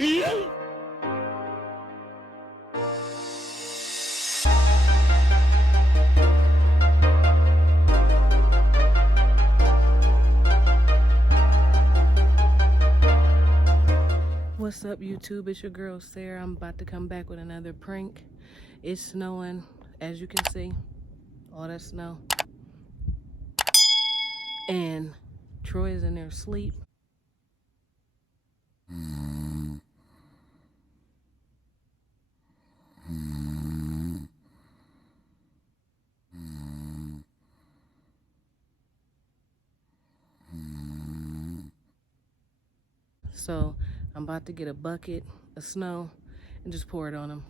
What's up, YouTube? It's your girl Sarah. I'm about to come back with another prank. It's snowing, as you can see, all that snow. And Troy is in there asleep. So I'm about to get a bucket of snow and just pour it on him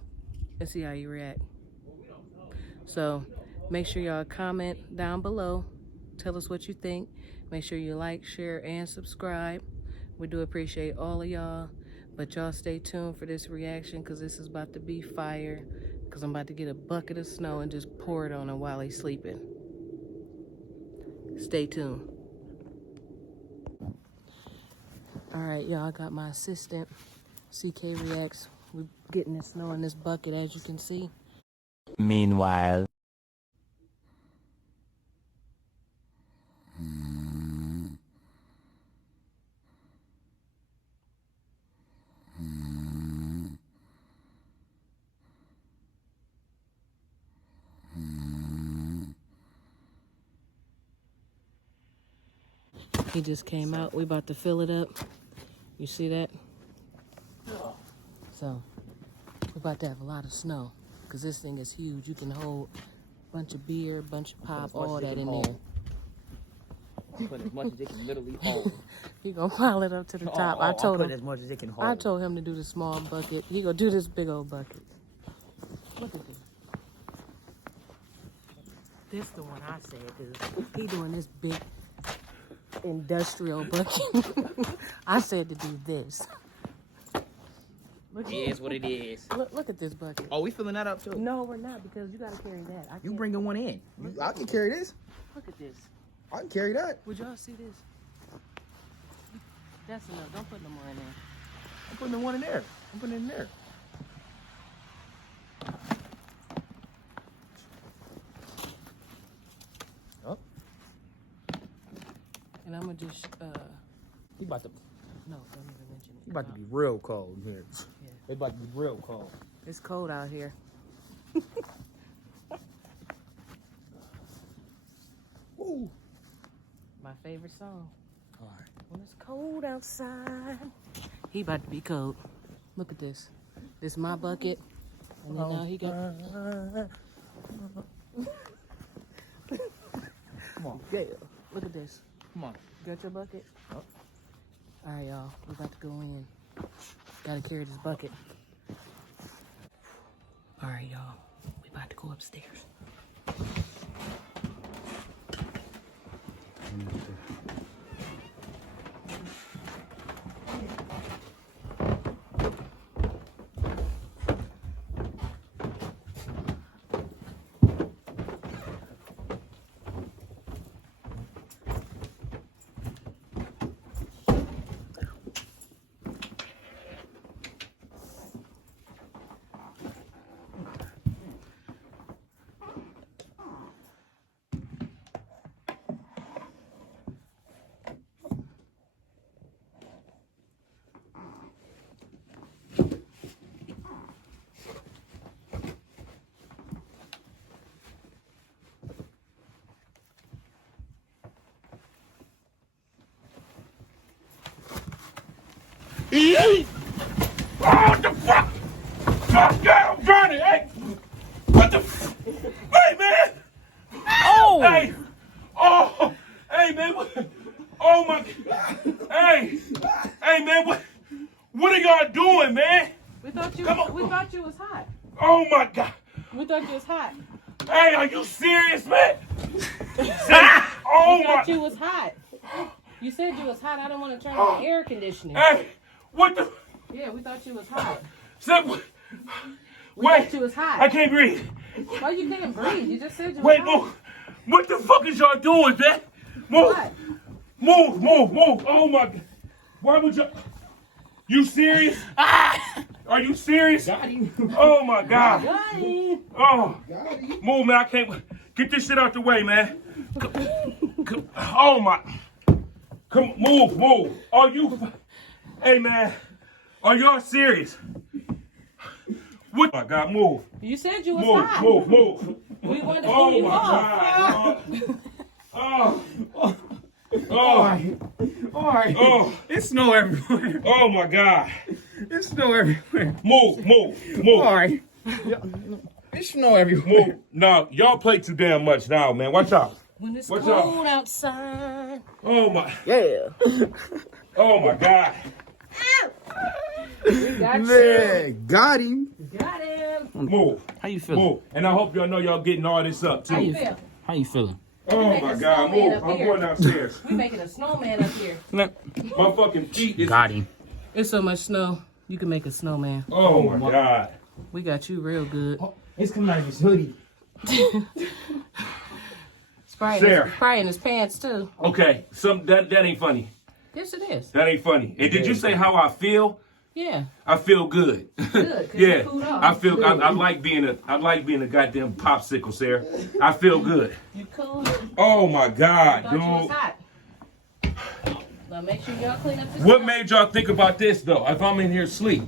and see how he react. So make sure y'all comment down below. Tell us what you think. Make sure you like, share, and subscribe. We do appreciate all of y'all. But y'all stay tuned for this reaction because this is about to be fire. Because I'm about to get a bucket of snow and just pour it on him while he's sleeping. Stay tuned. All right, y'all, I got my assistant, CK Reacts. We're getting the snow in this bucket, as you can see. Meanwhile. He just came out. We about to fill it up. You see that? So, we're about to have a lot of snow because this thing is huge. You can hold a bunch of beer, a bunch of pop, all that in there. Put as much as it can literally hold. He gonna pile it up to the top. I told him. As much as it can hold. I told him to do the small bucket. He gonna do this big old bucket. Look at this. This the one I said, dude. He doing this big industrial bucket. I said to do this. It is what it is. Look at this bucket. Oh, we filling that up too? No, we're not because you gotta carry that. You bringing one in. I can carry this. Look at this. I can carry that. Would y'all see this? That's enough. Don't put no more in there. I'm putting the one in there. I'm putting it in there. Oh. And I'm gonna just He about to. No, don't even mention it. He about to be real cold here. Yeah. It's about to be real cold. It's cold out here. Ooh. My favorite song. All right. When it's cold outside. He about to be cold. Look at this. This is my bucket. And then now he got... Come on. Yeah. Look at this. Come on. You got your bucket? Oh. All right, y'all. We're about to go in. Gotta carry this bucket. All right, y'all. We about to go upstairs. What the fuck? Fuck yeah, I'm drowning, hey! What the Hey, man! Oh! Hey! Oh! Hey, man, what? Oh, my... Hey! Hey, man, what are y'all doing, man? We thought you was hot. Oh, my God. We thought you was hot. Hey, are you serious, man? Oh, we thought my... you was hot. You said you was hot. I don't want to turn on the air conditioning. Hey, what the... Yeah, we thought you was hot. We thought you was hot. I can't breathe. Why you can't breathe? You just said you was Wait, hot. move. What the fuck is y'all doing, man? Move. What? Move. Oh, my God. Why would y'all... You serious? Are you serious? Got him. Oh my God. Got him. Oh, move, man. I can't. Get this shit out the way, man. Oh my. Come, move. Are you? Hey, man. Are y'all serious? What? Oh my God, move. You said you was Move, hot. move. We wanted to Oh pull you my off. God. Oh. All right. Oh. It's snow everywhere. Oh my God. It's snow everywhere. Move. All right. It's snow everywhere. Move. No, y'all play too damn much now, man. Watch out. When it's What's cold up? outside. Oh my. Yeah. Oh my God. Got Man, got him. Got him. Move. How you feeling? Move. And I hope y'all know y'all getting all this up too. How you feel? How you feeling? Oh make my a God. snowman Move. up I'm here. going downstairs. We making a snowman up here. My fucking feet is. Got him. It's so much snow. You can make a snowman. Oh my God. We got you real good. It's coming out of his hoodie. It's probably in his pants too. Okay. That ain't funny. Yes, it is. That ain't funny. And did you say how I feel? Yeah. I feel good. Good, 'cause Yeah. you cooled off. I feel. I like being a goddamn popsicle, Sarah. I feel good. You cool? Oh my God, Thought you was dude. hot. Now make sure y'all clean up this. What snow. made y'all think about this though? If I'm in here asleep.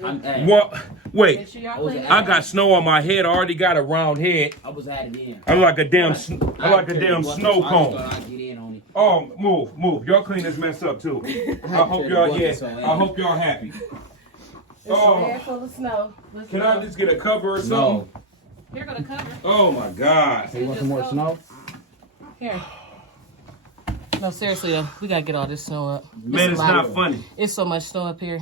Hey, What? Make Wait. sure y'all clean up. I got snow on my head. I already got a round head. I was at it in. I'm like a damn snow cone. I get in on it. Oh, move. Y'all clean this mess up too. I hope y'all, I hope y'all happy. It's a bag full of snow. Let's Can go. I just get a cover or something? No. Here go the cover. Oh my God. You want some more snow? Here. No, seriously though, we gotta get all this snow up. Man, it's a lot. not funny. It's so much snow up here.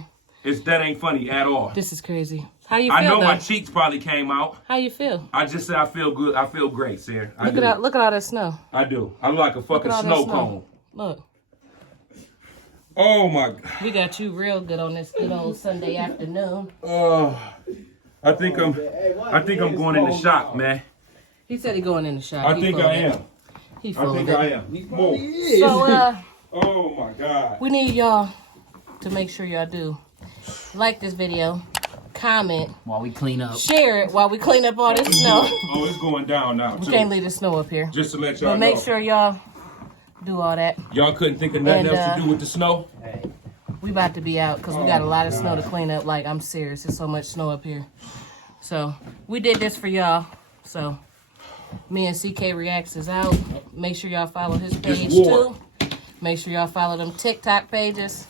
That ain't funny at all. This is crazy. How you feel? I know though? my cheeks probably came out. How you feel? I just said I feel good. I feel great, Sarah. I do. Look at all that snow. I do. I'm like a Look fucking at all snow that cone. Look, Oh my. we got you real good on this good old Sunday afternoon. I think I'm going in the shop, man. He said he going in the shop. I He think folded. I am. He I folded. think I am. Move. So Oh my God. we need y'all to make sure y'all do like this video, comment, While we clean up. share it while we clean up all this snow. Oh, it's going down now We too. can't leave the snow up here. Just to let y'all But make know. sure y'all do all that. Y'all couldn't think of nothing And, else to do with the snow? We about to be out because we got a lot of snow to clean up. Like, I'm serious. There's so much snow up here. So, we did this for y'all. So, me and CK Reacts is out. Make sure y'all follow his page, war. too. Make sure y'all follow them TikTok pages.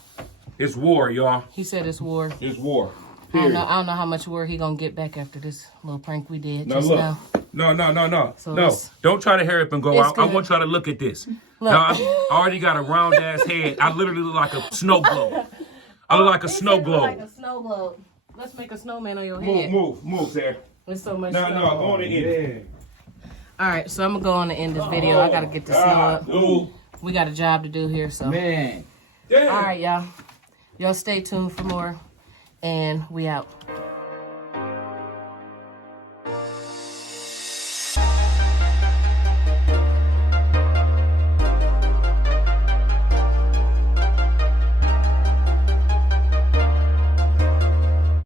It's war, y'all. He said it's war. It's war. I Period. don't know how much war he gonna get back after this little prank we did Now just look. now. No. So No. it's- Don't try to hurry up and go it's out. I good. want y'all to look at this. Look. Now, I already got a round ass head. I literally look like a snow globe. I look like a He snow said it look like globe. a snow globe. Let's make a snowman on your head. Move, Sarah. There's so much No, snow. go on the end. All right, so I'm gonna go on and end this video. I gotta get the snow up. Dude. We got a job to do here, so. Man. Damn. All right, y'all. Y'all stay tuned for more, and we out.